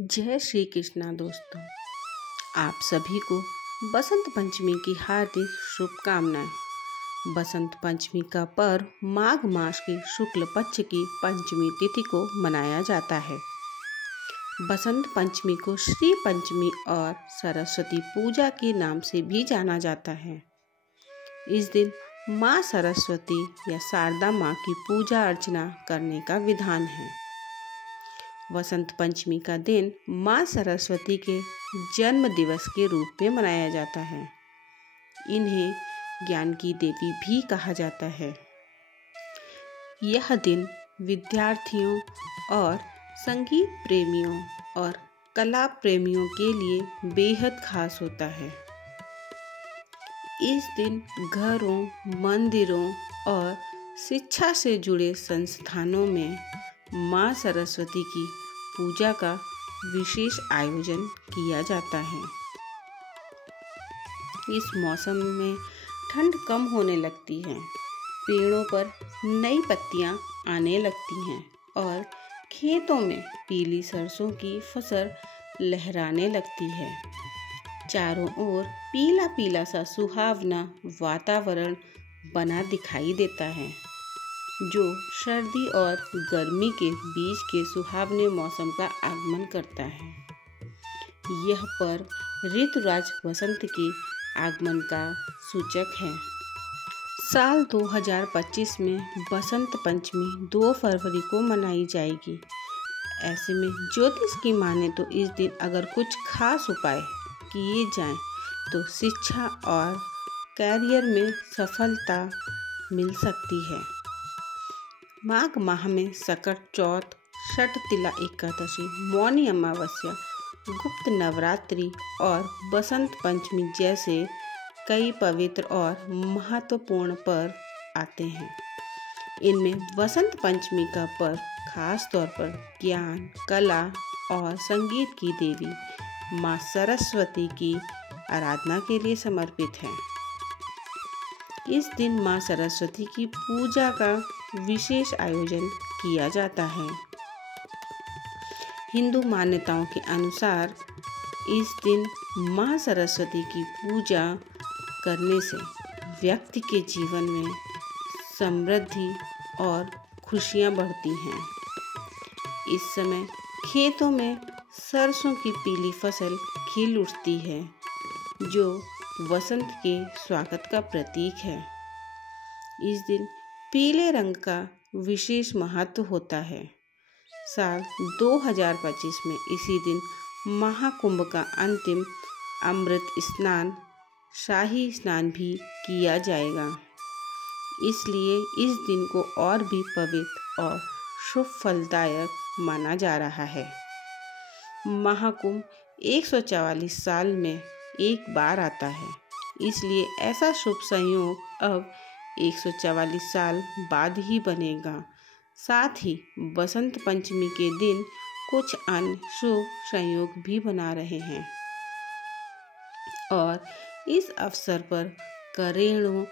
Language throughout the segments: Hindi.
जय श्री कृष्णा दोस्तों, आप सभी को बसंत पंचमी की हार्दिक शुभकामनाएं। बसंत पंचमी का पर्व माघ मास की शुक्ल पक्ष की पंचमी तिथि को मनाया जाता है। बसंत पंचमी को श्री पंचमी और सरस्वती पूजा के नाम से भी जाना जाता है। इस दिन माँ सरस्वती या शारदा माँ की पूजा अर्चना करने का विधान है। वसंत पंचमी का दिन माँ सरस्वती के जन्म दिवस के रूप में मनाया जाता है। इन्हें ज्ञान की देवी भी कहा जाता है। यह दिन विद्यार्थियों और संगीत प्रेमियों और कला प्रेमियों के लिए बेहद खास होता है। इस दिन घरों, मंदिरों और शिक्षा से जुड़े संस्थानों में माँ सरस्वती की पूजा का विशेष आयोजन किया जाता है। इस मौसम में ठंड कम होने लगती है, पेड़ों पर नई पत्तियां आने लगती हैं और खेतों में पीली सरसों की फसल लहराने लगती है। चारों ओर पीला पीला सा सुहावना वातावरण बना दिखाई देता है, जो सर्दी और गर्मी के बीच के सुहावने मौसम का आगमन करता है। यह पर्व ऋतुराज वसंत के आगमन का सूचक है। साल 2025 में बसंत पंचमी 2 फरवरी को मनाई जाएगी। ऐसे में ज्योतिष की माने तो इस दिन अगर कुछ खास उपाय किए जाएं तो शिक्षा और कैरियर में सफलता मिल सकती है। माघ माह में सकट चौथ, षटतिला एकादशी, मौनी अमावस्या, गुप्त नवरात्रि और बसंत पंचमी जैसे कई पवित्र और महत्वपूर्ण पर्व आते हैं। इनमें वसंत पंचमी का पर्व खास तौर पर ज्ञान, कला और संगीत की देवी माँ सरस्वती की आराधना के लिए समर्पित है। इस दिन माँ सरस्वती की पूजा का विशेष आयोजन किया जाता है। हिंदू मान्यताओं के अनुसार इस दिन माँ सरस्वती की पूजा करने से व्यक्ति के जीवन में समृद्धि और खुशियाँ बढ़ती हैं। इस समय खेतों में सरसों की पीली फसल खिल उठती है, जो वसंत के स्वागत का प्रतीक है। इस दिन पीले रंग का विशेष महत्व होता है। साल 2025 में इसी दिन महाकुंभ का अंतिम अमृत स्नान, शाही स्नान भी किया जाएगा। इसलिए इस दिन को और भी पवित्र और शुभ फलदायक माना जा रहा है। महाकुंभ 144 साल में एक बार आता है, इसलिए ऐसा शुभ संयोग अब 144 साल बाद ही बनेगा। साथ ही बसंत पंचमी के दिन कुछ अन्य शुभ संयोग भी बना रहे हैं और इस अवसर पर करोड़ों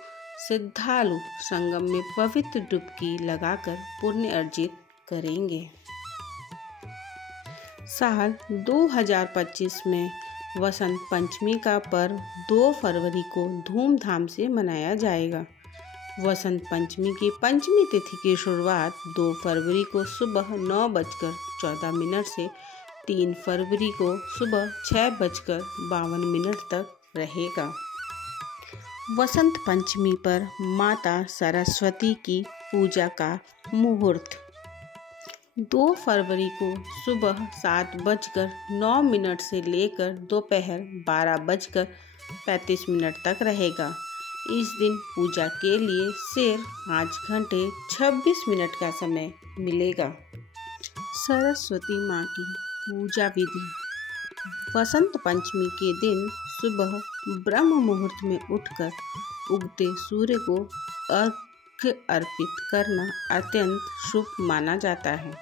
श्रद्धालु संगम में पवित्र डुबकी लगाकर पुण्य अर्जित करेंगे। साल 2025 में वसंत पंचमी का पर्व 2 फरवरी को धूमधाम से मनाया जाएगा। वसंत पंचमी की पंचमी तिथि की शुरुआत 2 फरवरी को सुबह 9:14 से 3 फरवरी को सुबह 6:52 तक रहेगा। वसंत पंचमी पर माता सरस्वती की पूजा का मुहूर्त 2 फरवरी को सुबह 7:09 से लेकर दोपहर 12:35 तक रहेगा। इस दिन पूजा के लिए सिर्फ 5 घंटे 26 मिनट का समय मिलेगा। सरस्वती माँ की पूजा विधि। वसंत पंचमी के दिन सुबह ब्रह्म मुहूर्त में उठकर उगते सूर्य को अर्घ्य अर्पित करना अत्यंत शुभ माना जाता है।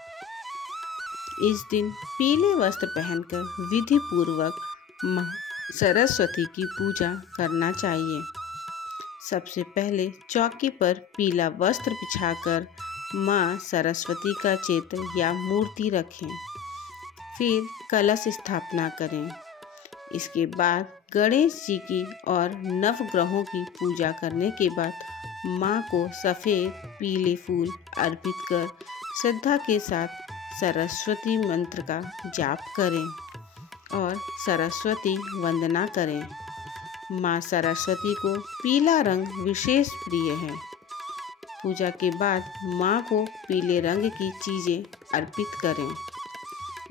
इस दिन पीले वस्त्र पहनकर विधि पूर्वक माँ सरस्वती की पूजा करना चाहिए। सबसे पहले चौकी पर पीला वस्त्र बिछाकर माँ सरस्वती का चित्र या मूर्ति रखें। फिर कलश स्थापना करें। इसके बाद गणेश जी की और नवग्रहों की पूजा करने के बाद माँ को सफ़ेद पीले फूल अर्पित कर श्रद्धा के साथ सरस्वती मंत्र का जाप करें और सरस्वती वंदना करें। माँ सरस्वती को पीला रंग विशेष प्रिय है। पूजा के बाद माँ को पीले रंग की चीज़ें अर्पित करें।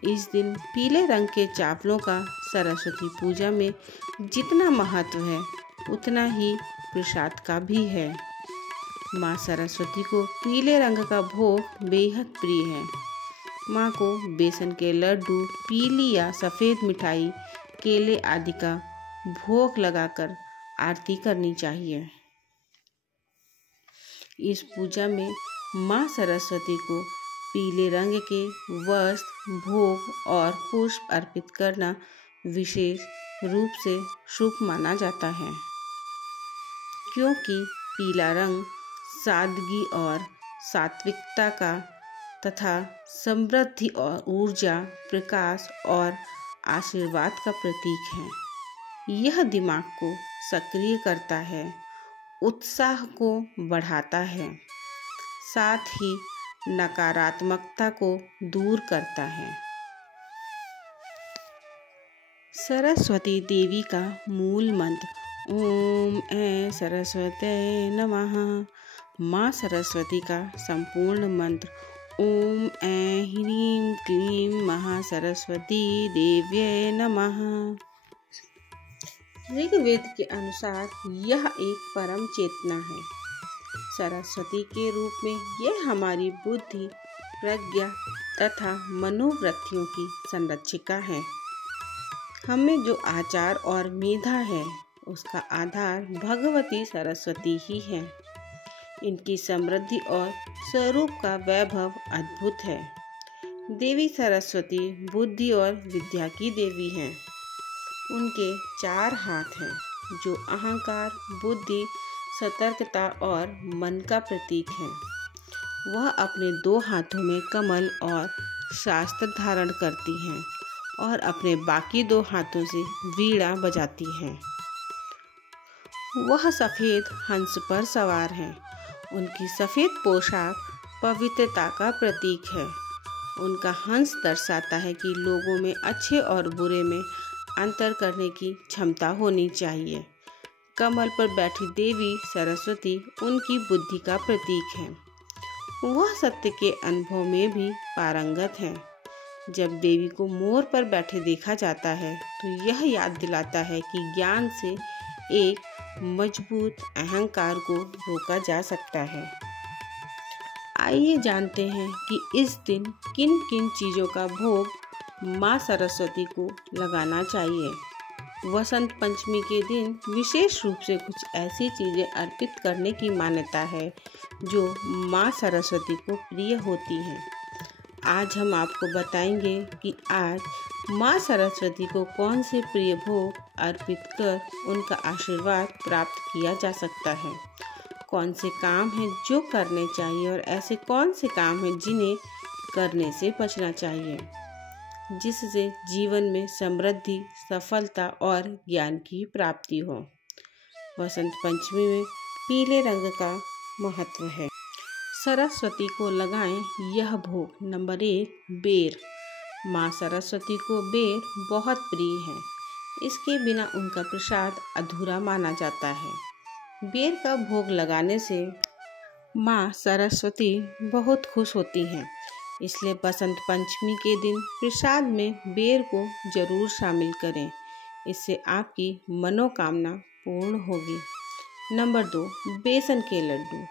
इस दिन पीले रंग के चावलों का सरस्वती पूजा में जितना महत्व है उतना ही प्रसाद का भी है। माँ सरस्वती को पीले रंग का भोग बेहद प्रिय है। माँ को बेसन के लड्डू, पीली या सफ़ेद मिठाई, केले आदि का भोग लगाकर आरती करनी चाहिए। इस पूजा में माँ सरस्वती को पीले रंग के वस्त्र, भोग और पुष्प अर्पित करना विशेष रूप से शुभ माना जाता है, क्योंकि पीला रंग सादगी और सात्विकता का तथा समृद्धि और ऊर्जा, प्रकाश और आशीर्वाद का प्रतीक है। यह दिमाग को सक्रिय करता है, उत्साह को बढ़ाता है, साथ ही नकारात्मकता को दूर करता है। सरस्वती देवी का मूल मंत्र ओम ऐं सरस्वती नमः। माँ सरस्वती का संपूर्ण मंत्र ओम ऐं ह्रीं क्लीं महासरस्वती देव्यै नमः। ऋग्वेद के अनुसार यह एक परम चेतना है। सरस्वती के रूप में यह हमारी बुद्धि, प्रज्ञा तथा मनोवृत्तियों की संरक्षिका है। हमें जो आचार और मेधा है उसका आधार भगवती सरस्वती ही है। इनकी समृद्धि और स्वरूप का वैभव अद्भुत है। देवी सरस्वती बुद्धि और विद्या की देवी हैं। उनके 4 हाथ हैं जो अहंकार, बुद्धि, सतर्कता और मन का प्रतीक हैं। वह अपने 2 हाथों में कमल और शास्त्र धारण करती हैं और अपने बाकी 2 हाथों से वीणा बजाती हैं। वह सफ़ेद हंस पर सवार हैं। उनकी सफ़ेद पोशाक पवित्रता का प्रतीक है। उनका हंस दर्शाता है कि लोगों में अच्छे और बुरे में अंतर करने की क्षमता होनी चाहिए। कमल पर बैठी देवी सरस्वती उनकी बुद्धि का प्रतीक है। वह सत्य के अनुभव में भी पारंगत हैं। जब देवी को मोर पर बैठे देखा जाता है तो यह याद दिलाता है कि ज्ञान से एक मजबूत अहंकार को रोका जा सकता है। आइए जानते हैं कि इस दिन किन किन चीज़ों का भोग माँ सरस्वती को लगाना चाहिए। वसंत पंचमी के दिन विशेष रूप से कुछ ऐसी चीज़ें अर्पित करने की मान्यता है जो माँ सरस्वती को प्रिय होती हैं। आज हम आपको बताएंगे कि आज माँ सरस्वती को कौन से प्रिय भोग अर्पित कर उनका आशीर्वाद प्राप्त किया जा सकता है। कौन से काम हैं जो करने चाहिए और ऐसे कौन से काम हैं जिन्हें करने से बचना चाहिए, जिससे जीवन में समृद्धि, सफलता और ज्ञान की प्राप्ति हो। वसंत पंचमी में पीले रंग का महत्व है। सरस्वती को लगाएं यह भोग। नंबर 1, बेर। माँ सरस्वती को बेर बहुत प्रिय है। इसके बिना उनका प्रसाद अधूरा माना जाता है। बेर का भोग लगाने से माँ सरस्वती बहुत खुश होती हैं। इसलिए बसंत पंचमी के दिन प्रसाद में बेर को जरूर शामिल करें। इससे आपकी मनोकामना पूर्ण होगी। नंबर 2, बेसन के लड्डू।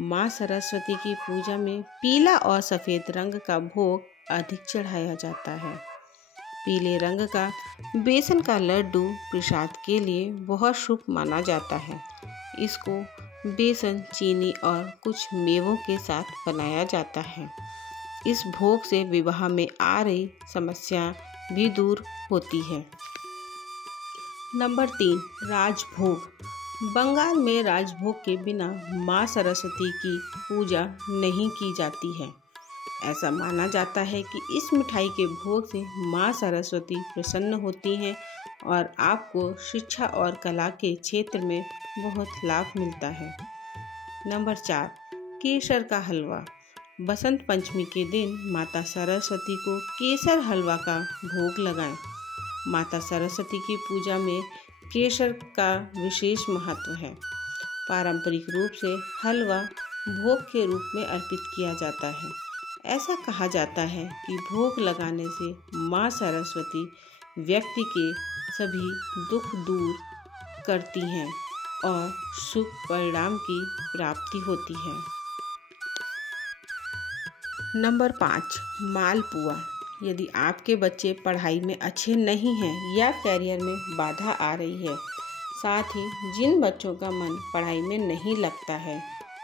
माँ सरस्वती की पूजा में पीला और सफ़ेद रंग का भोग अधिक चढ़ाया जाता है। पीले रंग का बेसन का लड्डू प्रसाद के लिए बहुत शुभ माना जाता है। इसको बेसन, चीनी और कुछ मेवों के साथ बनाया जाता है। इस भोग से विवाह में आ रही समस्या भी दूर होती है। नंबर 3, राजभोग। बंगाल में राजभोग के बिना माँ सरस्वती की पूजा नहीं की जाती है। ऐसा माना जाता है कि इस मिठाई के भोग से माँ सरस्वती प्रसन्न होती हैं और आपको शिक्षा और कला के क्षेत्र में बहुत लाभ मिलता है। नंबर 4, केसर का हलवा। बसंत पंचमी के दिन माता सरस्वती को केसर हलवा का भोग लगाएं। माता सरस्वती की पूजा में केसर का विशेष महत्व है। पारंपरिक रूप से हलवा भोग के रूप में अर्पित किया जाता है। ऐसा कहा जाता है कि भोग लगाने से माँ सरस्वती व्यक्ति के सभी दुख दूर करती हैं और शुभ परिणाम की प्राप्ति होती है। नंबर 5, मालपुआ। यदि आपके बच्चे पढ़ाई में अच्छे नहीं हैं या करियर में बाधा आ रही है, साथ ही जिन बच्चों का मन पढ़ाई में नहीं लगता है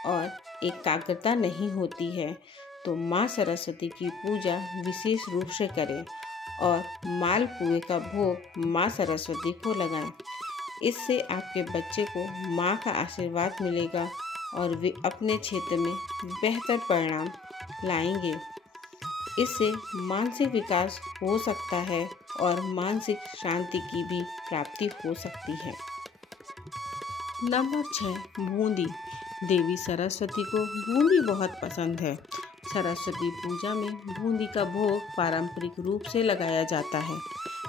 और एकाग्रता नहीं होती है, तो माँ सरस्वती की पूजा विशेष रूप से करें और मालपुए का भोग माँ सरस्वती को लगाएं। इससे आपके बच्चे को माँ का आशीर्वाद मिलेगा और वे अपने क्षेत्र में बेहतर परिणाम लाएंगे। इससे मानसिक विकास हो सकता है और मानसिक शांति की भी प्राप्ति हो सकती है। नंबर 6, बूंदी। देवी सरस्वती को बूंदी बहुत पसंद है। सरस्वती पूजा में बूंदी का भोग पारंपरिक रूप से लगाया जाता है।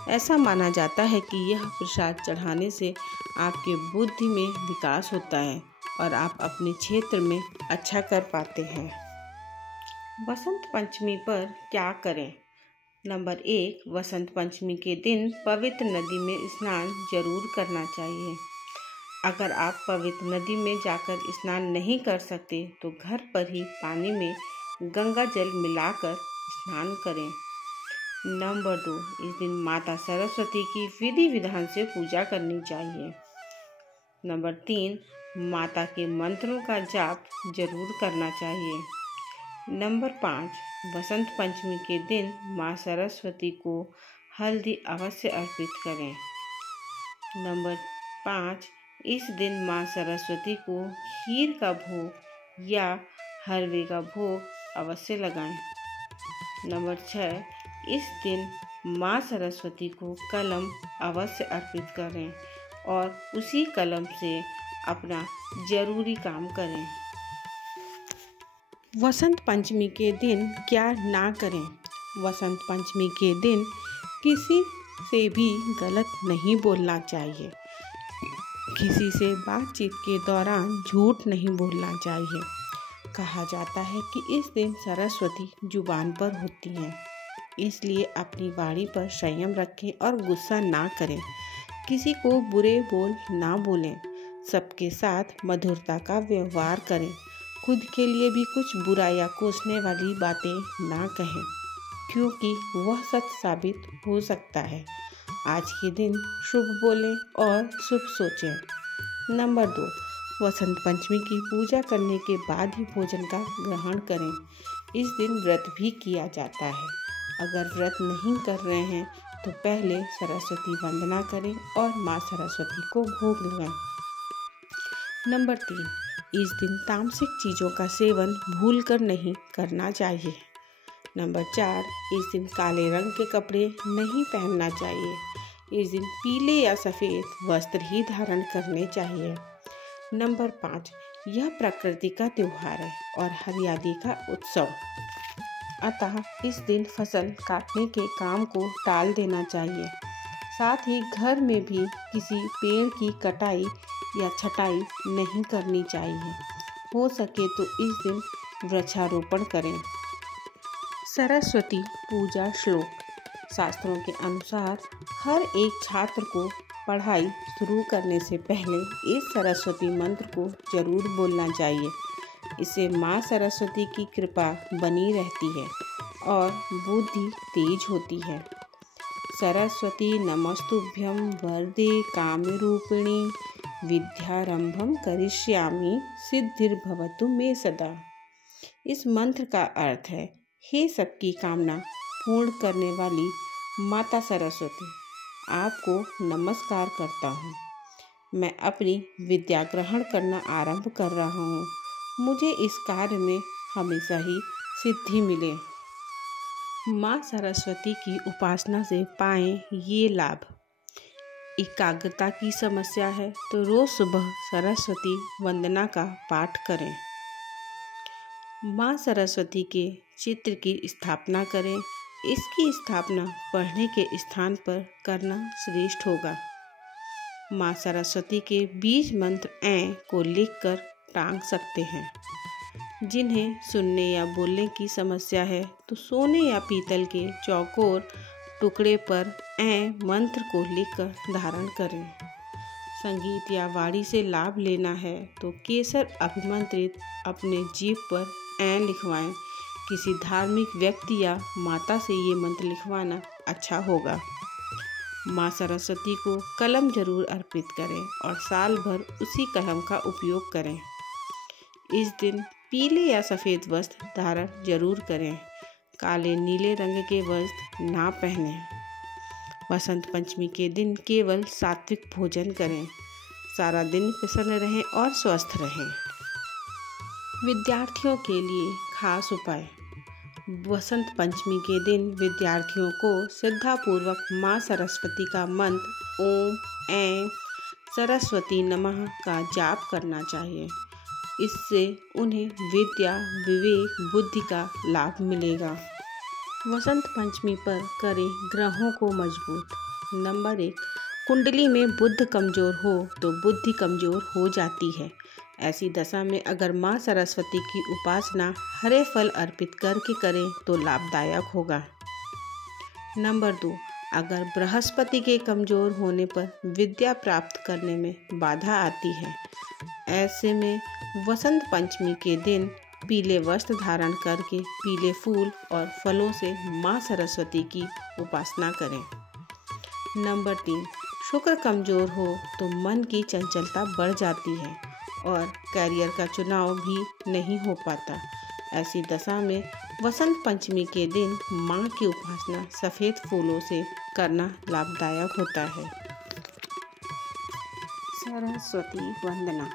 ऐसा माना जाता है कि यह प्रसाद चढ़ाने से आपके बुद्धि में विकास होता है और आप अपने क्षेत्र में अच्छा कर पाते हैं। बसंत पंचमी पर क्या करें? नंबर 1, वसंत पंचमी के दिन पवित्र नदी में स्नान जरूर करना चाहिए। अगर आप पवित्र नदी में जाकर स्नान नहीं कर सकते तो घर पर ही पानी में गंगा जल मिलाकर स्नान करें। नंबर 2, इस दिन माता सरस्वती की विधि विधान से पूजा करनी चाहिए। नंबर 3, माता के मंत्रों का जाप जरूर करना चाहिए। नंबर 5, बसंत पंचमी के दिन माँ सरस्वती को हल्दी अवश्य अर्पित करें। नंबर 5, इस दिन माँ सरस्वती को खीर का भोग या हलवे का भोग अवश्य लगाएं। नंबर 6, इस दिन माँ सरस्वती को कलम अवश्य अर्पित करें और उसी कलम से अपना जरूरी काम करें। वसंत पंचमी के दिन क्या ना करें? वसंत पंचमी के दिन किसी से भी गलत नहीं बोलना चाहिए। किसी से बातचीत के दौरान झूठ नहीं बोलना चाहिए। कहा जाता है कि इस दिन सरस्वती जुबान पर होती हैं, इसलिए अपनी वाणी पर संयम रखें और गुस्सा ना करें। किसी को बुरे बोल ना बोलें। सबके साथ मधुरता का व्यवहार करें। खुद के लिए भी कुछ बुरा या कोसने वाली बातें ना कहें, क्योंकि वह सच साबित हो सकता है। आज के दिन शुभ बोलें और शुभ सोचें। नंबर 2, वसंत पंचमी की पूजा करने के बाद ही भोजन का ग्रहण करें। इस दिन व्रत भी किया जाता है। अगर व्रत नहीं कर रहे हैं तो पहले सरस्वती वंदना करें और माँ सरस्वती को भोग लगाएं। नंबर 3, इस दिन तामसिक चीज़ों का सेवन भूलकर नहीं करना चाहिए। नंबर 4, इस दिन काले रंग के कपड़े नहीं पहनना चाहिए। इस दिन पीले या सफ़ेद वस्त्र ही धारण करने चाहिए। नंबर 5, यह प्रकृति का त्योहार है और हरियाली का उत्सव, अतः इस दिन फसल काटने के काम को टाल देना चाहिए। साथ ही घर में भी किसी पेड़ की कटाई या छटाई नहीं करनी चाहिए। हो सके तो इस दिन वृक्षारोपण करें। सरस्वती पूजा श्लोक। शास्त्रों के अनुसार हर एक छात्र को पढ़ाई शुरू करने से पहले इस सरस्वती मंत्र को जरूर बोलना चाहिए। इससे माँ सरस्वती की कृपा बनी रहती है और बुद्धि तेज होती है। सरस्वती नमस्तुभ्यं वरदे कामरूपिणी विद्यारंभम करिष्यामि सिद्धिर्भवतु मे सदा। इस मंत्र का अर्थ है, हे सबकी कामना पूर्ण करने वाली माता सरस्वती, आपको नमस्कार करता हूँ। मैं अपनी विद्या ग्रहण करना आरंभ कर रहा हूँ। मुझे इस कार्य में हमेशा ही सिद्धि मिले। माँ सरस्वती की उपासना से पाएं ये लाभ। एकाग्रता की समस्या है तो रोज सुबह सरस्वती वंदना का पाठ करें। माँ सरस्वती के चित्र की स्थापना करें। इसकी स्थापना पढ़ने के स्थान पर करना श्रेष्ठ होगा। माँ सरस्वती के बीज मंत्र ऐ को लिखकर टांग सकते हैं। जिन्हें सुनने या बोलने की समस्या है तो सोने या पीतल के चौकोर टुकड़े पर ऐ मंत्र को लिखकर धारण करें। संगीत या वाणी से लाभ लेना है तो केसर अभिमंत्रित अपने जीभ पर ऐ लिखवाएं। किसी धार्मिक व्यक्ति या माता से ये मंत्र लिखवाना अच्छा होगा। माँ सरस्वती को कलम जरूर अर्पित करें और साल भर उसी कलम का उपयोग करें। इस दिन पीले या सफ़ेद वस्त्र धारण जरूर करें। काले नीले रंग के वस्त्र ना पहनें। वसंत पंचमी के दिन केवल सात्विक भोजन करें। सारा दिन प्रसन्न रहें और स्वस्थ रहें। विद्यार्थियों के लिए खास उपाय। वसंत पंचमी के दिन विद्यार्थियों को श्रद्धापूर्वक माँ सरस्वती का मंत्र ओम ऐं सरस्वती नमः का जाप करना चाहिए। इससे उन्हें विद्या, विवेक, बुद्धि का लाभ मिलेगा। वसंत पंचमी पर करें ग्रहों को मजबूत। नंबर 1, कुंडली में बुध कमजोर हो तो बुद्धि कमजोर हो जाती है। ऐसी दशा में अगर माँ सरस्वती की उपासना हरे फल अर्पित करके करें तो लाभदायक होगा। नंबर 2, अगर बृहस्पति के कमजोर होने पर विद्या प्राप्त करने में बाधा आती है। ऐसे में वसंत पंचमी के दिन पीले वस्त्र धारण करके पीले फूल और फलों से माँ सरस्वती की उपासना करें। नंबर 3, शुक्र कमजोर हो तो मन की चंचलता बढ़ जाती है और करियर का चुनाव भी नहीं हो पाता। ऐसी दशा में वसंत पंचमी के दिन माँ की उपासना सफ़ेद फूलों से करना लाभदायक होता है। सरस्वती वंदना।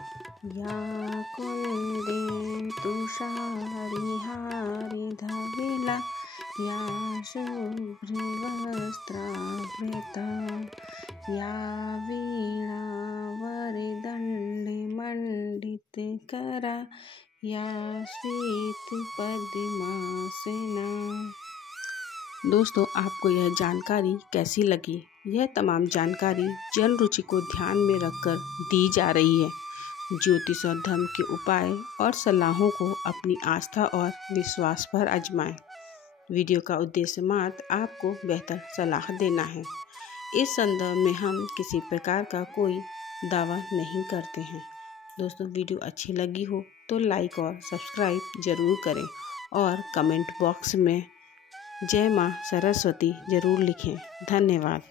या कुंदे तुषारी हारी धविला या शुभ्रवस्त्रावृता या वीणा वरदंडे मंडित करा या श्वेत पद्मासना। दोस्तों, आपको यह जानकारी कैसी लगी? यह तमाम जानकारी जन रुचि को ध्यान में रखकर दी जा रही है। ज्योतिष और धर्म के उपाय और सलाहों को अपनी आस्था और विश्वास पर आजमाएं। वीडियो का उद्देश्य मात्र आपको बेहतर सलाह देना है। इस संदर्भ में हम किसी प्रकार का कोई दावा नहीं करते हैं। दोस्तों, वीडियो अच्छी लगी हो तो लाइक और सब्सक्राइब जरूर करें और कमेंट बॉक्स में जय माँ सरस्वती जरूर लिखें। धन्यवाद।